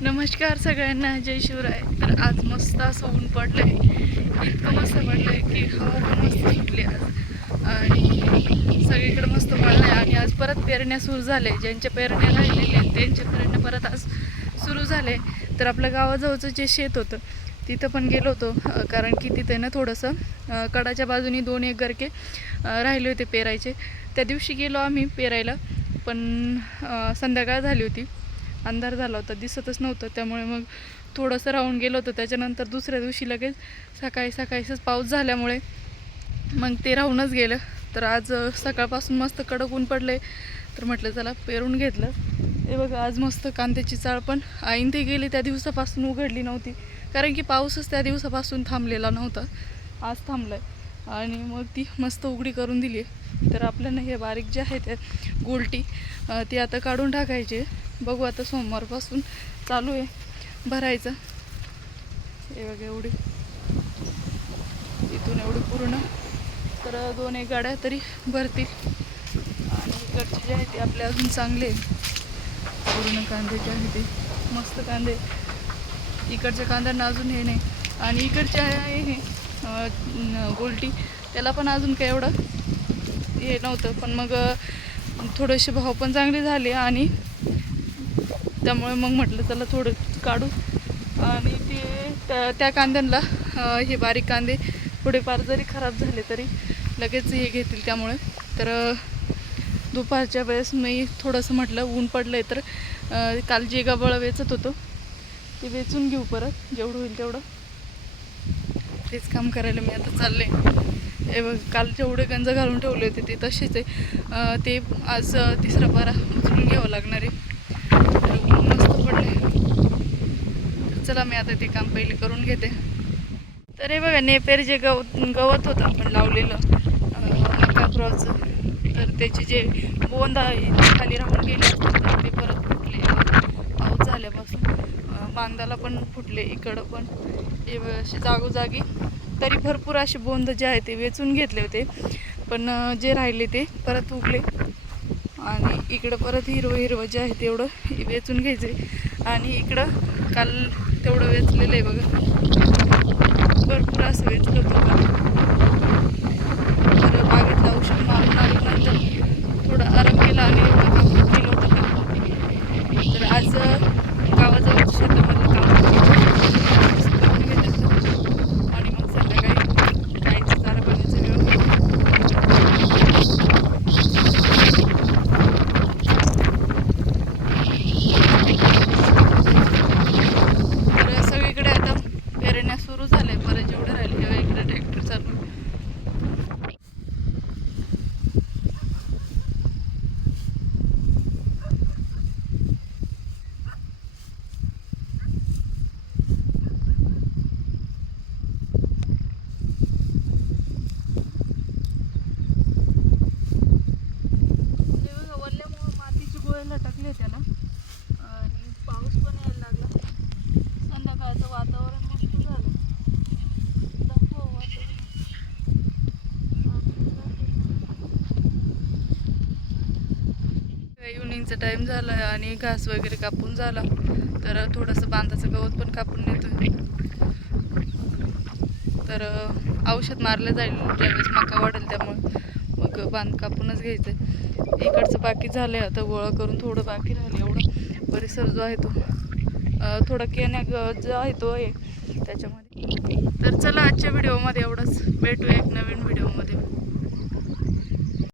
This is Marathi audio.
नमस्कार सगळ्यांना जय शिवराय. तर आज मस्त असं ऊन पडलं आहे इतकं मस्त पडलं आहे की हवा पण मस्त सुटली आज. आणि सगळीकडे मस्त पडलं आहे आणि आज परत पेरण्या सुरू झाले. ज्यांच्या पेरण्या राहिलेल्या आहेत त्यांच्या पेरण्या परत आज सुरू झाले. तर आपल्या गावाजवळचं जे शेत होतं तिथं पण गेलो होतो. कारण की तिथे ना थोडंसं कडाच्या बाजूनी दोन एक गरके राहिले होते पेरायचे. त्या दिवशी गेलो आम्ही पेरायला. पण संध्याकाळ झाली होती. अंधार झाला होता दिसतच नव्हतं. त्यामुळे मग थोडंसं राहून गेलो होतं. त्याच्यानंतर दुसऱ्या दिवशी लगेच सकाळी सकाळीच पाऊस झाल्यामुळे मग ते राहूनच गेलं. तर आज सकाळपासून मस्त कडक ऊन पडले तर म्हटलं चला पेरून घेतलं. ते बघा आज मस्त कांद्याची चाळ पण आईन ते गेली त्या दिवसापासून उघडली नव्हती. कारण की पाऊसच त्या दिवसापासून थांबलेला नव्हता. आज थांबलाय. आणि मग ती मस्त उघडी करून दिली. तर आपल्याला हे बारीक जे आहे त्या गोलटी ती आता काढून टाकायची. बघू आता सोमवारपासून चालू आहे भरायचं. हे बघा एवढी. इथून एवढी पूर्ण. तर दोन एक गाड्या तरी भरतील. आणि इकडचे जे आहे ते आपले अजून चांगले पूर्ण कांदे जे आहे ते. मस्त कांदे. इकडच्या कांद्यांना अजून हे नाही. आणि इकडचे आहे हे. गोलटी. त्याला पण अजून काही एवढं हे नव्हतं. पण मग थोडेसे भाव पण चांगले झाले आणि त्यामुळे मग म्हटलं त्याला थोडं काढू. आणि ते त्या- कांद्यांना हे बारीक कांदे थोडेफार जरी खराब झाले तरी लगेच हे घेतील त्यामुळे. तर दुपारच्या वेळेस मी थोडंसं म्हटलं ऊन पडलं आहे तर काल जे गबाळ वेचत होतो ते वेचून घेऊ परत जेवढं होईल तेवढं. तेच काम करायला मी आता चालले. हे बघ काल जेवढे गंज घालून ठेवले होते ते तसेच आहे. ते आज तिसरा पारा उचलून घ्यावं लागणार आहे. तर मस्त पडले चला मी आता ते काम पहिले करून घेते. तर हे बघा नेपेर जे गवत गवत होतं आपण लावलेलं मका क्रॉसचं तर त्याचे जे बोंद आहे खाली राहून गेले असतात तर ते परत फुटले पाऊस झाल्यापासून अं, बांधाला लागले इकडं पण. अशी जागोजागी. तरी भरपूर असे बोंद जे आहे ते वेचून घेतले होते. पण जे राहिले ते परत उगले. आणि इकडं परत हिरवं हिरवं जे आहे तेवढं वेचून घ्यायचे. आणि इकडं काल तेवढं वेचलेलं आहे बघा. भरपूर असं वेचलं होतं काल. तर बागेतलं औषध मारून आल्यानंतर थोडं आराम केला आणि केलं होतं तर आज गावाजवळ शेतामधलं काम करून घेतलं आणि मग संध्याकाळी गाईचं चारा पाण्याचं वेळ तर सगळीकडे आता पेरण्या सुरू झाल्या परत जेवढे राहिले तेव्हा इकडे ट्रॅक्टर चालू आहे. हे बघा, वल्ल्यामुळं मातीची गोळे लटकले त्याला आणि पाऊस पण यायला लागला संध्याकाळचं वातावरण मस्त झालं दाखव वातावरण. इव्हनिंगचा टाईम झाला आणि घास वगैरे कापून झाला. तर थोडंसं बांधाचं गवत पण कापून नेतोय. तर औषध मारलं जाईल. ज्यावेळेस मका वाढेल त्यामुळे. मग बांध कापूनच घ्यायचं इकडचं बाकी झालंय. आता गोळा करून थोडं बाकी राहिलं एवढं. परिसर जो आहे तो थोडा केण्या ग- जो आहे तो आहे. त्याच्यामध्ये. तर चला आजच्या व्हिडिओमध्ये एवढंच. भेटूया एक नवीन व्हिडिओमध्ये